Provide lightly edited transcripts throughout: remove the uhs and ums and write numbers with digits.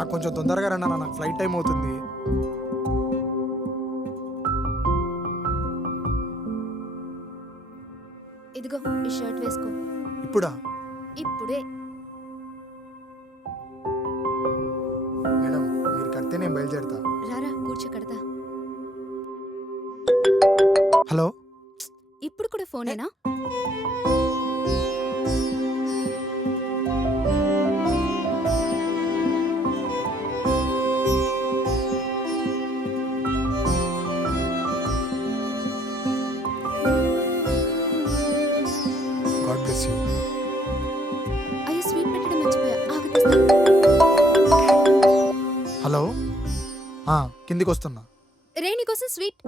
నాకు కొంచెం తొందరగా రండి అన్న, నాకు ఫ్లైట్ టైం అవుతుంది. ఇదిగో ఈ షర్ట్ వేసుకో. ఇప్పుడా? ఇప్పుడే. మేడం మీరు కడితే నేను బయలుదేరుతా. రారా కూర్చో కడతా. హలో, ఇప్పుడు కూడా ఫోనేనా? God bless you. అయ్యో స్వీట్ పెట్టడం మర్చిపోయా. ఆగు తెస్తా. హలో, కిందికి వస్తున్నా. రే నీకోసం స్వీట్.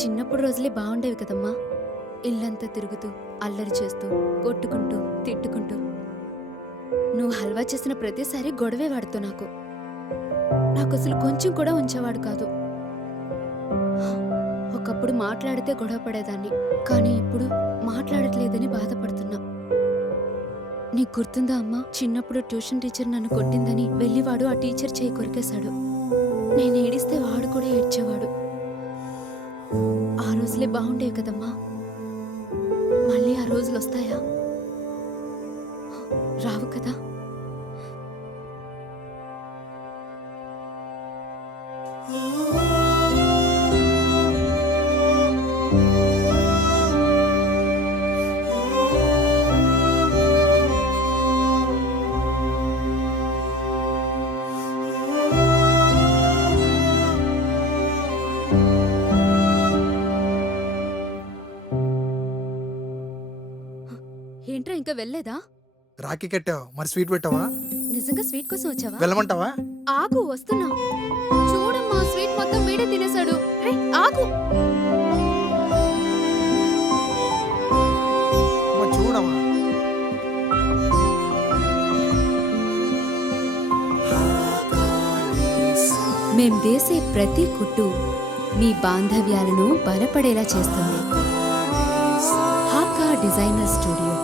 చిన్నప్పుడు రోజులే బాగుండేవి కదమ్మా. ఇల్లంతా తిరుగుతూ అల్లరి చేస్తూ కొట్టుకుంటూ తిట్టుకుంటూ. నువ్వు హల్వా చేసిన ప్రతిసారి గొడవే వాడుతూ నాకు అసలు కొంచెం కూడా ఉంచేవాడు కాదు. ఒకప్పుడు మాట్లాడితే గొడవ పడేదాన్ని, కానీ ఇప్పుడు మాట్లాడట్లేదని బాధపడుతున్నా. నీకు గుర్తుందా అమ్మా, చిన్నప్పుడు ట్యూషన్ టీచర్ నన్ను కొట్టిందని వెళ్ళివాడు ఆ టీచర్ చేయి కొరికేశాడు. నేను ఏడిస్తే వాడు కూడా ఏడ్చేవాడు. ఆ రోజులే బాగుండేవి కదమ్మా. మళ్ళీ ఆ రోజులు వస్తాయా? రావు కదా. ఏంట్రా ఇంకా వెళ్ళలేదా? రాఖీ కట్టావు, మరి స్వీట్ పెట్టావా? నిజంగా స్వీట్ కోసం వచ్చావా? వెళ్ళమంటావా? ఆగు, వస్తున్నా. చూడమ్మా, స్వీట్ మొత్తం వీడే తినేశాడు. రే ఆగు. చూడమ్మా. మేం వేసే ప్రతి కుట్టు మీ బాంధవ్యాలను బలపడేలా చేస్తుంది. HACA designer studio.